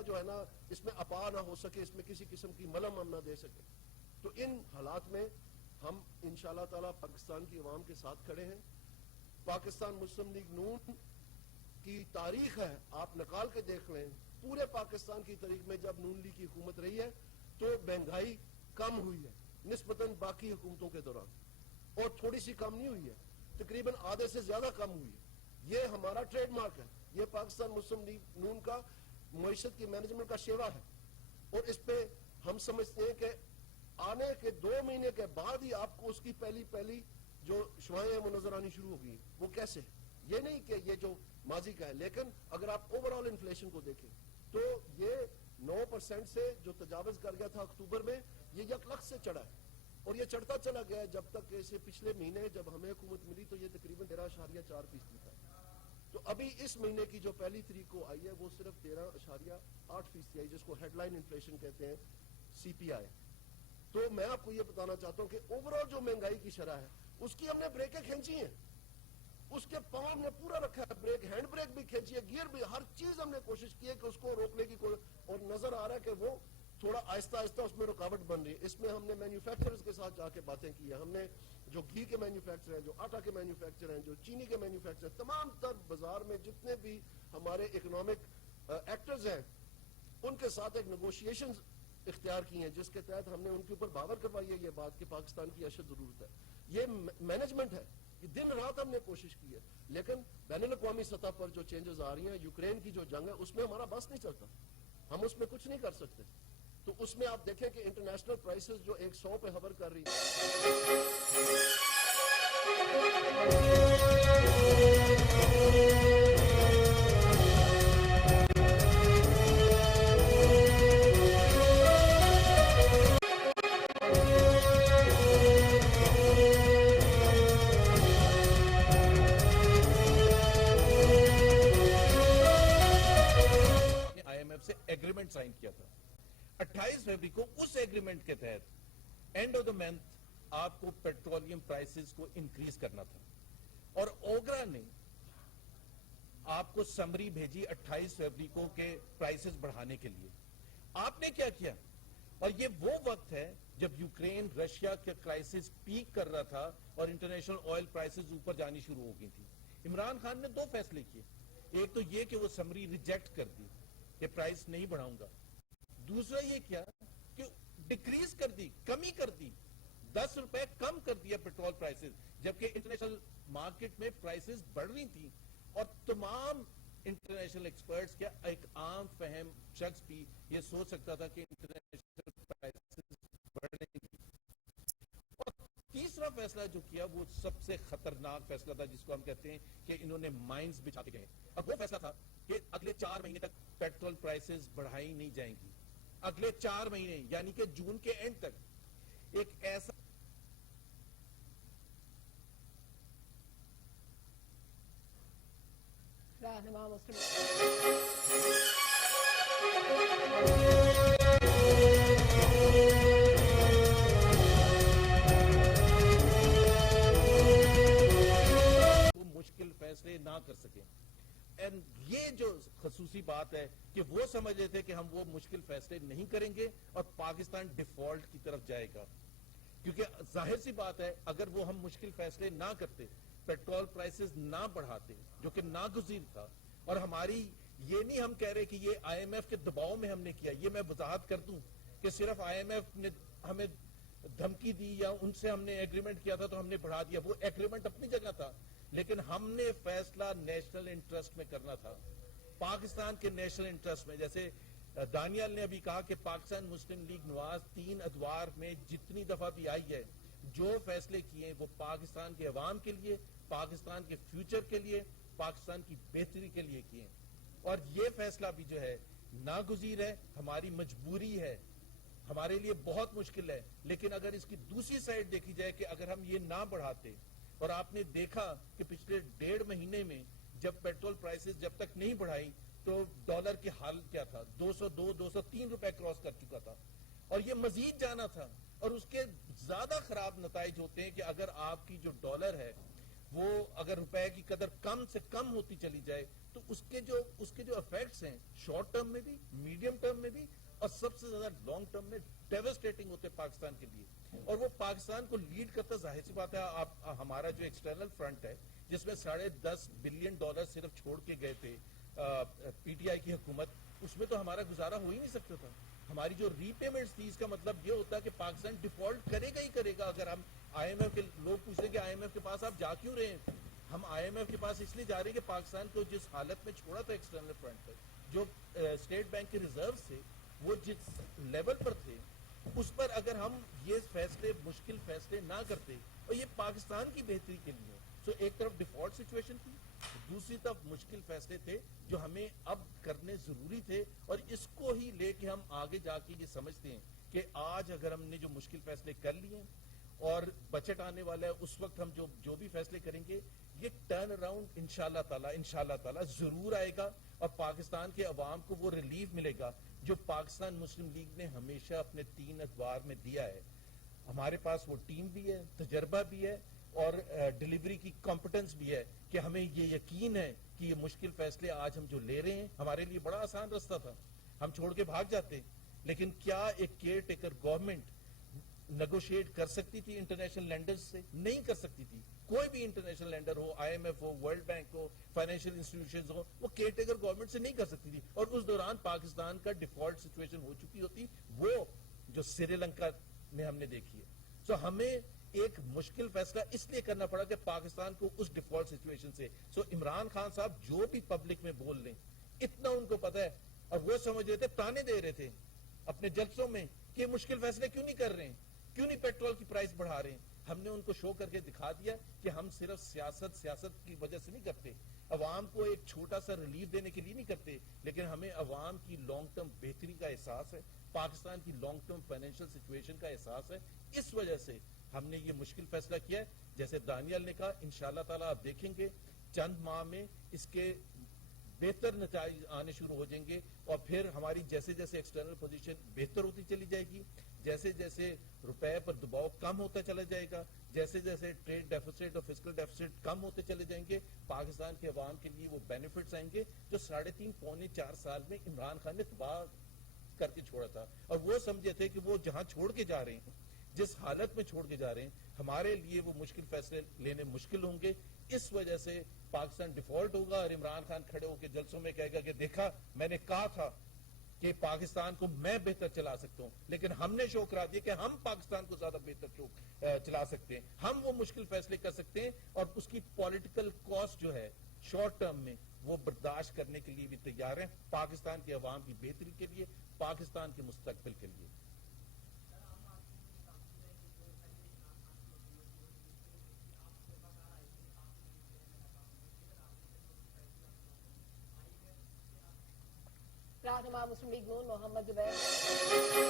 مسئلہ جو ہے نا اس میں اپا نہ ہو سکے, اس میں کسی قسم کی ملم ہم نہ دے سکے. تو ان حالات میں ہم انشاءاللہ تعالیٰ پاکستان کی عوام کے ساتھ کھڑے ہیں. پاکستان مسلم لیگ نون کی تاریخ ہے, آپ نکال کے دیکھ لیں, پورے پاکستان کی تاریخ میں جب نون لیگ کی حکومت رہی ہے تو مہنگائی کم ہوئی ہے نسبتاً باقی حکومتوں کے دوران, اور تھوڑی سی کم نہیں ہوئی ہے, تقریباً آدھے سے زیادہ کم ہوئی ہے. یہ ہمارا ٹریڈ مارک ہے, یہ پاکستان مسلم لیگ نون کا معیشت کی مینجمنٹ کا شیوا ہے. اور اس پہ ہم سمجھتے ہیں کہ آنے کے 2 مہینے کے بعد ہی آپ کو اس کی پہلی جو شعائیں وہ نظر آنی شروع ہو گئی. وہ کیسے؟ یہ نہیں کہ یہ جو ماضی کا ہے, لیکن اگر آپ اوورال انفلیشن کو دیکھیں تو یہ 9% سے جو تجاوز کر گیا تھا اکتوبر میں, یہ 1 لاکھ سے چڑھا ہے اور یہ چڑھتا چلا گیا جب تک کہ اسے پچھلے مہینے جب ہمیں حکومت ملی تو یہ تقریباً 13.4% تھا. تو ابھی اس مہینے کی جو پہلی تاریخ کو آئی ہے وہ صرف 13.8% آئی, جس کو ہیڈ لائن انفلیشن کہتے ہیں, سی پی آئی. تو میں آپ کو یہ بتانا چاہتا ہوں کہ اوورال جو مہنگائی کی شرح ہے اس کی ہم نے بریکیں کھینچی ہیں, اس کے پاؤں نے پورا رکھا ہے, بریک ہینڈ بریک بھی کھینچی ہے, گیئر بھی, ہر چیز ہم نے کوشش کی ہے کہ اس کو روکنے کی اور نظر آ رہا ہے کہ وہ تھوڑا آہستہ آہستہ اس میں رکاوٹ بن رہی ہے. اس میں ہم نے مینوفیکچررز کے ساتھ جا کے باتیں کی ہیں, ہم نے جو گھی کے مینوفیکچر ہیں, جو آٹا کے مینوفیکچر ہیں, جو چینی کے مینوفیکچر, تمام تر بازار میں جتنے بھی ہمارے اکنامک ایکٹرز ہیں ان کے ساتھ ایک نیگوشیشنز اختیار کی ہیں, جس کے تحت ہم نے ان کے اوپر باور کروائی ہے یہ بات کہ پاکستان کی اشد ضرورت ہے. یہ مینجمنٹ ہے, یہ دن رات ہم نے کوشش کی ہے, لیکن بین الاقوامی سطح پر جو چینجز آ رہی ہیں, یوکرین کی جو جنگ ہے اس میں ہمارا بس نہیں چلتا, ہم اس میں کچھ نہیں کر سکتے. تو اس میں آپ دیکھیں کہ انٹرنیشنل پرائسز جو 100 پہ ہوور کر رہی ایگریمنٹ سائن کیا تھا 28 فروری کو. اس ایگریمنٹ کے تحت اینڈ آف دا منتھ آپ کو پیٹرولیم پرائسز کو انکریز کرنا تھا, اور اوگرا نے آپ کو سمری بھیجی 28 فروری کو کہ پرائسز بڑھانے کے لیے. آپ نے کیا کیا؟ اور یہ وہ وقت ہے جب یوکرین رشیا کے کرائسس پیک کر رہا تھا اور انٹرنیشنل آئل پرائسز اوپر جانی شروع ہو گئی تھی. عمران خان نے 2 فیصلے کیے, ایک تو یہ کہ وہ سمری ریجیکٹ کر دی کہ پرائس نہیں بڑھاؤں گا, دوسرا یہ کیا کہ ڈیکریز کر دی, کمی کر دی, 10 روپے کم کر دیا پیٹرول پرائسز, جبکہ انٹرنیشنل مارکیٹ میں پرائسز بڑھ رہی تھی. اور تمام انٹرنیشنل ایکسپرٹس کیا ایک عام فہم شخص بھی یہ سوچ سکتا تھا کہ انٹرنیشنل پرائسز بڑھنے گی. اور تیسرا فیصلہ جو کیا وہ سب سے خطرناک فیصلہ تھا, جس کو ہم کہتے ہیں کہ انہوں نے مائنز بچھا کے گئے. اب وہ فیصلہ تھا کہ اگلے 4 مہینے تک پیٹرول پرائسز بڑھائی نہیں جائیں گی. اگلے 4 مہینے یعنی کہ جون کے اینڈ تک ایک ایسا رہنما مسلم مشکل فیصلے نہ کر سکیں. یہ جو خصوصی بات ہے کہ وہ سمجھ رہے تھے کہ ہم وہ مشکل فیصلے نہیں کریں گے اور پاکستان ڈیفالٹ کی طرف جائے گا, کیونکہ ظاہر سی بات ہے اگر وہ ہم مشکل فیصلے نہ کرتے, پیٹرول پرائسز نہ بڑھاتے جو کہ ناگزیر تھا, اور ہماری یہ نہیں ہم کہہ رہے کہ یہ آئی ایم ایف کے دباؤ میں ہم نے کیا, یہ میں وضاحت کر دوں کہ صرف آئی ایم ایف نے ہمیں دھمکی دی یا ان سے ہم نے ایگریمنٹ کیا تھا تو ہم نے بڑھا دیا. وہ ایگریمنٹ اپنی جگہ تھا, لیکن ہم نے فیصلہ نیشنل انٹرسٹ میں کرنا تھا, پاکستان کے نیشنل انٹرسٹ میں. جیسے دانیال نے ابھی کہا کہ پاکستان مسلم لیگ نواز 3 ادوار میں جتنی دفعہ بھی آئی ہے, جو فیصلے کیے وہ پاکستان کے عوام کے لیے, پاکستان کے فیوچر کے لیے, پاکستان کی بہتری کے لیے کیے. اور یہ فیصلہ بھی جو ہے ناگزیر ہے, ہماری مجبوری ہے, ہمارے لیے بہت مشکل ہے. لیکن اگر اس کی دوسری سائڈ دیکھی جائے کہ اگر ہم یہ نہ بڑھاتے, اور آپ نے دیکھا کہ پچھلے 1.5 مہینے میں جب پیٹرول پرائسز جب تک نہیں بڑھائی تو ڈالر کی حال کیا تھا, 202-203 روپے کراس کر چکا تھا, اور یہ مزید جانا تھا. اور اس کے زیادہ خراب نتائج ہوتے ہیں کہ اگر آپ کی جو ڈالر ہے وہ اگر روپے کی قدر کم سے کم ہوتی چلی جائے تو اس کے جو افیکٹس ہیں شارٹ ٹرم میں بھی، میڈیم ٹرم میں بھی، اور سب سے زیادہ لانگ ٹرم میں ڈیوسٹیٹنگ ہوتے پاکستان کے لیے. اور وہ پاکستان کو لیڈ کرتا، ظاہر سی بات ہے آپ ہمارا جو ایکسٹرنل فرنٹ ہے جس میں $10.5 بلین صرف چھوڑ کے گئے تھے پی ٹی آئی کی حکومت، اس میں تو ہمارا گزارا ہو ہی نہیں سکتا تھا. ہماری جو ری پیمنٹس تھی اس کا مطلب یہ ہوتا کہ پاکستان ڈیفالٹ کرے گا ہی کرے گا. اگر ہم آئی ایم ایف کے لوگ پوچھ رہے ہیں کہ آئی ایم ایف کے پاس آپ جا کیوں رہے ہیں، ہم آئی ایم ایف کے پاس اس لیے جا رہے ہیں کہ پاکستان کو جس حالت میں چھوڑا تھا ایکسٹرنل فرنٹ پر، جو اسٹیٹ بینک کے ریزروز تھے وہ جس لیول پر تھے، اس پر اگر ہم یہ فیصلے، مشکل فیصلے نہ کرتے، اور یہ پاکستان کی بہتری کے لیے، تو ایک طرف ڈیفالٹ سچویشن تھی، دوسری طرف مشکل فیصلے تھے جو ہمیں اب کرنے ضروری تھے. اور اس کو ہی لے کے ہم آگے جا کے یہ سمجھتے ہیں کہ آج اگر ہم نے جو مشکل فیصلے کر لیے اور بجٹ آنے والا ہے، اس وقت ہم جو بھی فیصلے کریں گے، یہ ٹرن اراؤنڈ انشاءاللہ تعالی ضرور آئے گا، اور پاکستان کے عوام کو وہ ریلیف ملے گا جو پاکستان مسلم لیگ نے ہمیشہ اپنے 3 ادوار میں دیا ہے. ہمارے پاس وہ ٹیم بھی ہے، تجربہ بھی ہے، اور ڈیلیوری کی کمپٹنس بھی ہے کہ ہمیں یہ یقین ہے کہ یہ مشکل فیصلے آج ہم جو لے رہے ہیں، ہمارے لیے بڑا آسان رستہ تھا، ہم چھوڑ کے بھاگ جاتے، لیکن کیا ایک کیئر ٹیکر گورنمنٹ نیگوشیٹ کر سکتی تھی انٹرنیشنل لینڈرز سے؟ نہیں کر سکتی تھی. کوئی بھی انٹرنیشنل لینڈر ہو، آئی ایم ایف ہو، ورلڈ بینک ہو، فائنینشیل انسٹیٹیوشنز ہو، وہ کیئر ٹیکر گورنمنٹ سے نہیں کر سکتی تھی. اور اس دوران پاکستان کا ڈیفالٹ سچویشن ہو چکی ہوتی، وہ جو سری لنکا میں ہم نے دیکھی ہے. سو ہمیں ایک مشکل فیصلہ اس لیے کرنا پڑا کہ پاکستان کو اس ڈیفالٹ سچویشن سے. سو عمران خان صاحب جو بھی پبلک میں بول رہے ہیں، اتنا ان کو پتا ہے، اور وہ سمجھ رہے تھے، تانے دے رہے تھے اپنے جلسوں میں کہ مشکل فیصلے کیوں نہیں کر رہے ہیں، کیوں نہیں پیٹرول کی پرائس بڑھا رہے ہیں. ہم نے ان کو شو کر کے دکھا دیا کہ ہم صرف سیاست کی وجہ سے نہیں کرتے، عوام کو ایک چھوٹا سا ریلیف دینے کے لیے نہیں کرتے، لیکن ہمیں عوام کی لانگ ٹرم بہتری کا احساس ہے، پاکستان کی لانگ ٹرم فائنینشیل سچویشن کا احساس ہے. اس وجہ سے ہم نے یہ مشکل فیصلہ کیا ہے. جیسے دانیال نے کہا، انشاءاللہ تعالیٰ آپ دیکھیں گے چند ماہ میں اس کے بہتر نتائج آنے شروع ہو جائیں گے، اور پھر ہماری جیسے جیسے ایکسٹرنل پوزیشن بہتر ہوتی چلی جائے گی، جیسے جیسے روپے پر دباؤ کم ہوتا چلا جائے گا، جیسے جیسے ٹریڈ ڈیفیسٹ اور فسکل ڈیفیسٹ کم ہوتے چلے جائیں گے، پاکستان کے عوام کے لیے وہ بینیفٹس آئیں گے جو 3.5 پونے 4 سال میں عمران خان نے تباہ کر کے چھوڑا تھا. اور وہ سمجھے تھے کہ وہ جہاں چھوڑ کے جا رہے ہیں، جس حالت میں چھوڑ کے جا رہے ہیں، ہمارے لیے وہ مشکل فیصلے لینے مشکل ہوں گے. اس وجہ سے پاکستان ڈیفالٹ ہوگا، اور عمران خان کھڑے ہو کے جلسوں میں کہے گا کہ دیکھا میں نے کہا تھا کہ پاکستان کو میں بہتر چلا سکتا ہوں، لیکن ہم نے شو کرا دیا کہ ہم پاکستان کو زیادہ بہتر چلا سکتے ہیں، ہم وہ مشکل فیصلے کر سکتے ہیں، اور اس کی پولیٹیکل کاسٹ جو ہے شارٹ ٹرم میں وہ برداشت کرنے کے لیے بھی تیار ہیں، پاکستان کے عوام کی بہتری کے لیے، پاکستان کے مستقبل کے لیے. رہنما مسلم لیگ نون محمد زبیر